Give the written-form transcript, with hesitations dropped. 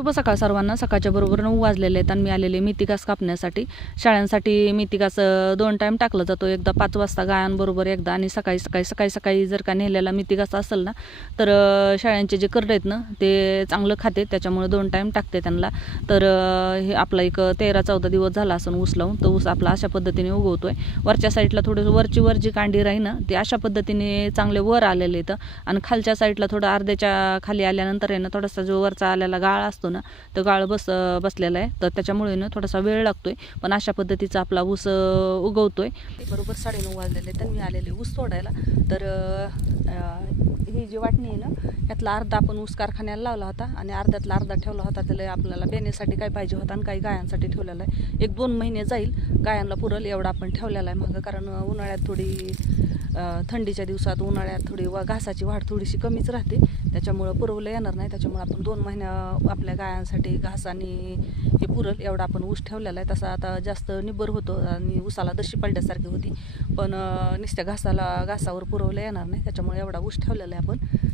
शुभ सकाळ सर्वांना. सकाळच्या बरोबर 9 वाजलेले आहेत आणि मी आलेले मेथी घास कापण्यासाठी. शाळांसाठी मेथी घास 2 टाईम टाकला जातो, एकदा 5 वाजता गायांबरोबर एकदा, आणि सकाळी जर का नेलेला मेथी घास असेल ना तर शाळांचे जे करडे आहेत ना ते चांगलं खाते, त्याच्यामुळे 2 टाईम टाकते त्यांना. तर हे आपला एक 13-14 दिवस झाला असं ऊस लावून. तो ऊस आपला अशा पद्धतीने उगवतोय. वरच्या साईडला थोडं वर जी कांडी राही ना ते अशा पद्धतीने चांगले वर आलेले आहेत, आणि खालच्या साईडला थोडं अर्ध्याच्या खाली आल्यानंतर आहे ना थोडासा जो वरचा आलेला गाळ असतो ना तो गाळ बसलेला आहे, तर त्याच्यामुळे ना थोडासा वेळ लागतोय, पण अशा पद्धतीचा आपला ऊस उगवतोय. बरोबर 9:30 वाजलेले तर मी आलेले ऊस तोडायला. तर ही जी वाटणी आहे ना यातला अर्धा आपण ऊस कारखान्याला लावला होता आणि अर्ध्यातला अर्धा ठेवला होता. त्याला आपल्याला बेण्यासाठी काय पाहिजे होता आणि काही गायांसाठी ठेवलेला आहे. 1-2 महिने जाईल, गायांना पुरल एवढा आपण ठेवलेला आहे मागं. कारण उन्हाळ्यात थोडी थंडीच्या दिवसात उन्हाळ्यात थोडी घासाची वाढ थोडीशी कमीच राहते, त्याच्यामुळं पुरवलं येणार नाही. त्याच्यामुळे आपण 2 महिन्या आपल्या गायांसाठी घास आणि हे पुरल एवढा आपण ऊस ठेवलेला आहे. तसा आता जास्त निब्बर होतो आणि ऊसाला दशी पडल्यासारखी होती, पण नुसत्या घासावर पुरवलं येणार नाही, त्याच्यामुळे एवढा ऊस ठेवलेला आहे आपण.